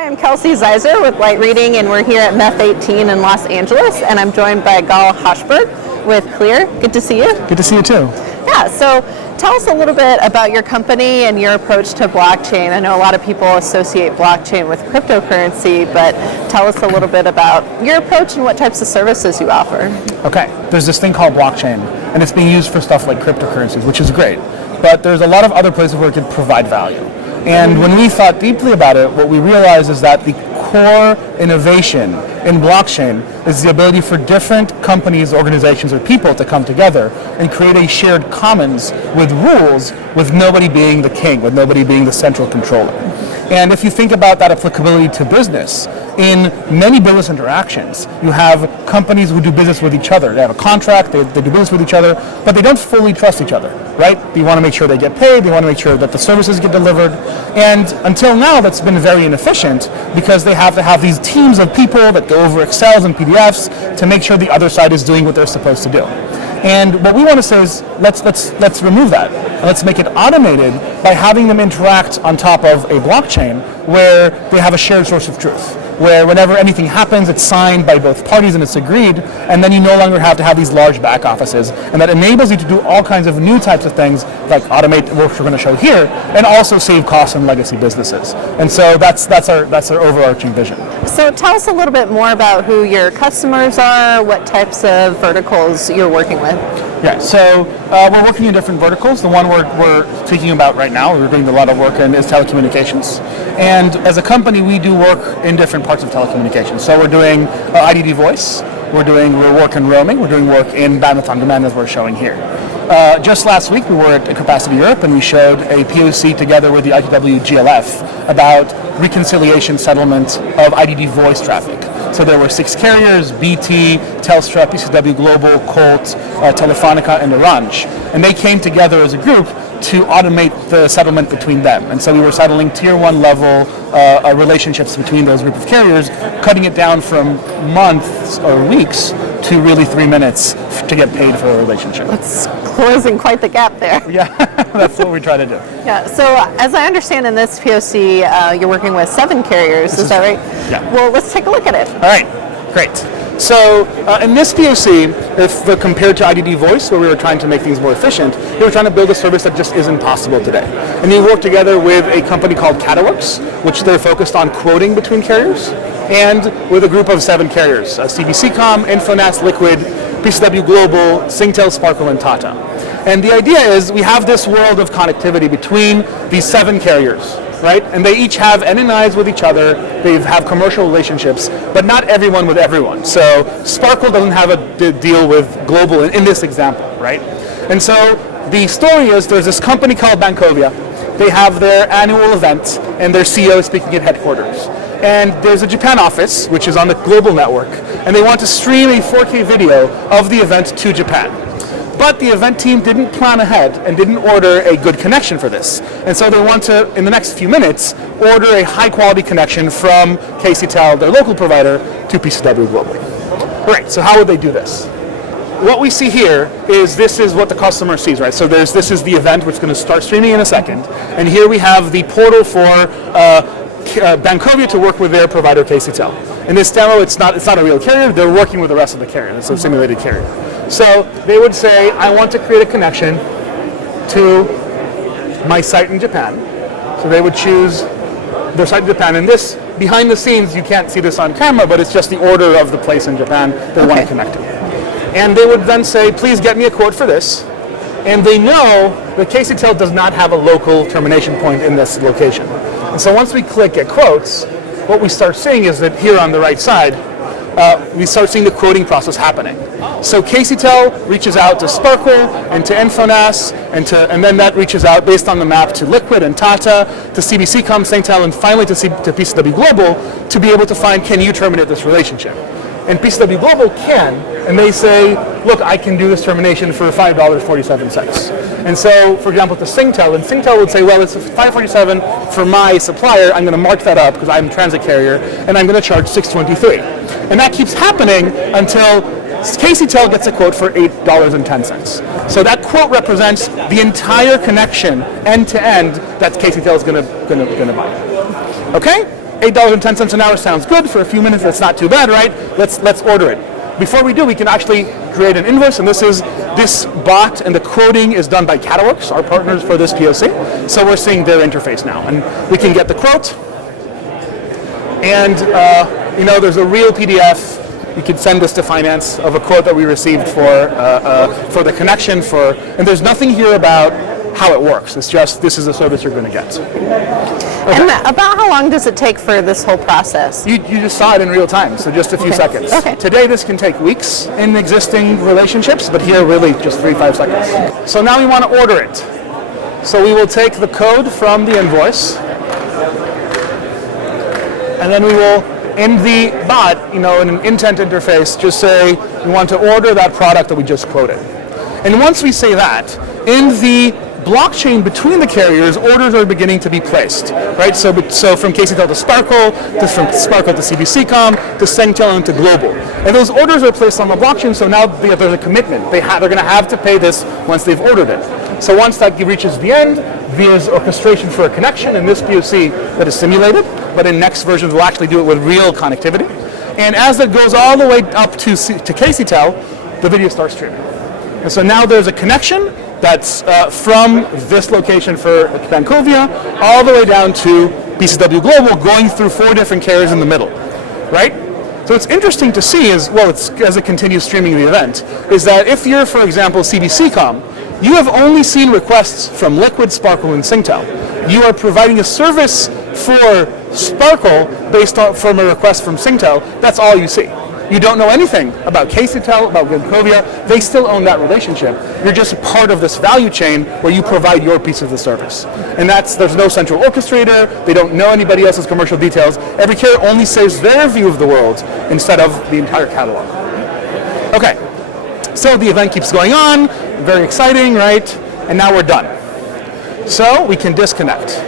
Hi, I'm Kelsey Zeiser with Light Reading, and we're here at MEF18 in Los Angeles, and I'm joined by Gal Hochberg with Clear. Good to see you. Good to see you too. Yeah, so tell us a little bit about your company and your approach to blockchain. I know a lot of people associate blockchain with cryptocurrency, but tell us a little bit about your approach and what types of services you offer. Okay, there's this thing called blockchain, and it's being used for stuff like cryptocurrencies, which is great, but there's a lot of other places where it could provide value. And when we thought deeply about it, what we realized is that the core innovation in blockchain is the ability for different companies, organizations, or people to come together and create a shared commons with rules, with nobody being the king, with nobody being the central controller. And if you think about that applicability to business, in many business interactions, you have companies who do business with each other. They have a contract, they do business with each other, but they don't fully trust each other, right? They want to make sure they get paid, they want to make sure that the services get delivered. And until now, that's been very inefficient because they have to have these teams of people that go over Excels and PDFs to make sure the other side is doing what they're supposed to do. And what we want to say is let's remove that. And let's make it automated by having them interact on top of a blockchain where they have a shared source of truth, where whenever anything happens, it's signed by both parties and it's agreed, and then you no longer have to have these large back offices. And that enables you to do all kinds of new types of things, like automate what we're going to show here, and also save costs in legacy businesses. And so that's our overarching vision. So tell us a little bit more about who your customers are, what types of verticals you're working with. Yeah, so we're working in different verticals. The one we're thinking about right now, we're doing a lot of work in, is telecommunications. And as a company, we do work in different parts of telecommunications. So we're doing IDD voice, we're doing work in roaming, we're doing work in bandwidth on demand as we're showing here. Just last week, we were at Capacity Europe and we showed a POC together with the ITW GLF about reconciliation settlement of IDD voice traffic. So there were 6 carriers: BT, Telstra, PCW Global, Colt, Telefonica, and Orange. And they came together as a group to automate the settlement between them. And so we were settling tier 1 level relationships between those group of carriers, cutting it down from months or weeks to really 3 minutes to get paid for a relationship. That's closing quite the gap there. Yeah, that's what we try to do. Yeah, so as I understand in this POC, you're working with 7 carriers, is that right? Yeah. Well, let's take a look at it. All right, great. So in this POC, if compared to IDD voice, where we were trying to make things more efficient, we were trying to build a service that just isn't possible today. And we worked together with a company called Cataworks, which they're focused on quoting between carriers, and with a group of 7 carriers: CBCom, Infonas, Liquid, PCW Global, Singtel, Sparkle, and Tata. And the idea is we have this world of connectivity between these 7 carriers, right? And they each have NNIs with each other, they have commercial relationships, but not everyone with everyone. So Sparkle doesn't have a deal with Global in this example, right? And so the story is there's this company called Bankovia. They have their annual event and their CEO is speaking at headquarters. And there's a Japan office, which is on the global network, and they want to stream a 4K video of the event to Japan. But the event team didn't plan ahead and didn't order a good connection for this. And so they want to, in the next few minutes, order a high-quality connection from KCTEL, their local provider, to PCW globally. Right, so how would they do this? What we see here is this is what the customer sees, right? So this is the event, which is going to start streaming in a second. And here we have the portal for Bankovia to work with their provider, KCTEL. In this demo, it's not a real carrier. They're working with the rest of the carrier. It's a simulated carrier. So they would say, I want to create a connection to my site in Japan. So they would choose their site in Japan. And this, behind the scenes, you can't see this on camera, but it's just the order of the place in Japan they want to connect to. And they would then say, please get me a quote for this. And they know that KCTEL does not have a local termination point in this location. And so once we click Get Quotes, what we start seeing is that here on the right side, we start seeing the quoting process happening. So KCTEL reaches out to Sparkle and to Infonas, and then that reaches out based on the map to Liquid and Tata, to CBCom, Singtel, and finally to PCW Global to be able to find, can you terminate this relationship? And PCW Global can, and they say, look, I can do this termination for $5.47. And so, for example, to Singtel, and Singtel would say, well, it's $5.47 for my supplier. I'm going to mark that up because I'm a transit carrier, and I'm going to charge $6.23. And that keeps happening until KCTEL gets a quote for $8.10. So that quote represents the entire connection, end to end, that KCTEL is going to buy. Okay? $8.10 an hour sounds good for a few minutes. That's not too bad, right? Let's order it. Before we do, we can actually create an invoice, and this bot and the quoting is done by Catalworks, our partners for this POC. So we're seeing their interface now, and we can get the quote. And there's a real PDF. You can send this to finance of a quote that we received for the connection and there's nothing here about how it works. It's just this is a service you're going to get. Okay. And about how long does it take for this whole process? You just saw it in real time, so just a few seconds. Okay. Today this can take weeks in existing relationships, but here really just 3-5 seconds. So now we want to order it. So we will take the code from the invoice, and then we will, in the bot, in an intent interface, just say we want to order that product that we just quoted. And once we say that, in the blockchain between the carriers, orders are beginning to be placed, right? So from KCTEL to Sparkle, from Sparkle to CBCCom, to Sengtel and to Global. And those orders are placed on the blockchain, so now there's a commitment. They're going to have to pay this once they've ordered it. So once that reaches the end, there's orchestration for a connection in this POC that is simulated, but in next versions we'll actually do it with real connectivity. And as it goes all the way up to KCTEL, the video starts streaming. And so now there's a connection that's from this location for Vancouver all the way down to BCW Global, going through 4 different carriers in the middle, right? So what's interesting to see is, as it continues streaming the event, is that if you're, for example, CBCCom, you have only seen requests from Liquid, Sparkle, and Singtel. You are providing a service for Sparkle based on from a request from Singtel. That's all you see. You don't know anything about KCTEL, about Vancouver. They still own that relationship. You're just part of this value chain where you provide your piece of the service. And there's no central orchestrator. They don't know anybody else's commercial details. Every carrier only saves their view of the world instead of the entire catalog. Okay, so the event keeps going on. Very exciting, right? And now we're done. So we can disconnect.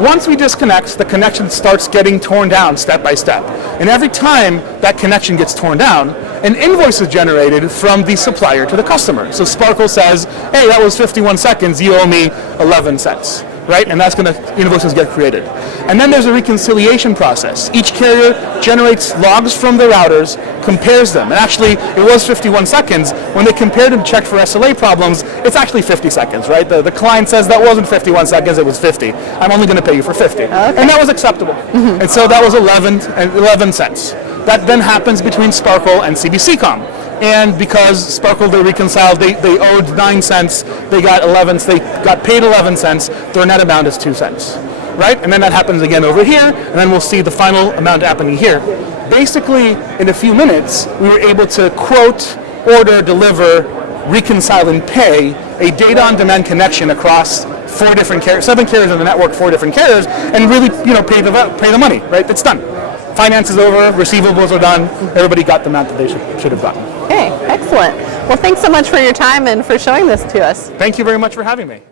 Once we disconnect, the connection starts getting torn down step by step. And every time that connection gets torn down, an invoice is generated from the supplier to the customer. So Sparkle says, hey, that was 51 seconds, you owe me 11 cents, right? And that's going to, invoices get created. And then there's a reconciliation process. Each carrier generates logs from the routers, compares them. And actually, it was 51 seconds. When they compared and checked for SLA problems, it's actually 50 seconds, right? The client says that wasn't 51 seconds, it was 50. I'm only going to pay you for 50. Okay. And that was acceptable. Mm-hmm. And so that was 11 cents. That then happens between Sparkle and CBCCom. And because Sparkle, they reconciled, they owed 9 cents, they got paid 11 cents, their net amount is 2 cents. Right? And then that happens again over here, and then we'll see the final amount happening here. Basically, in a few minutes, we were able to quote, order, deliver, reconcile, and pay a data-on-demand connection across 4 different carriers, 7 carriers in the network, 4 different carriers, and really, pay the money. Right? It's done. Finance is over, receivables are done. Everybody got the amount that they should have gotten. Okay, excellent. Well, thanks so much for your time and for showing this to us. Thank you very much for having me.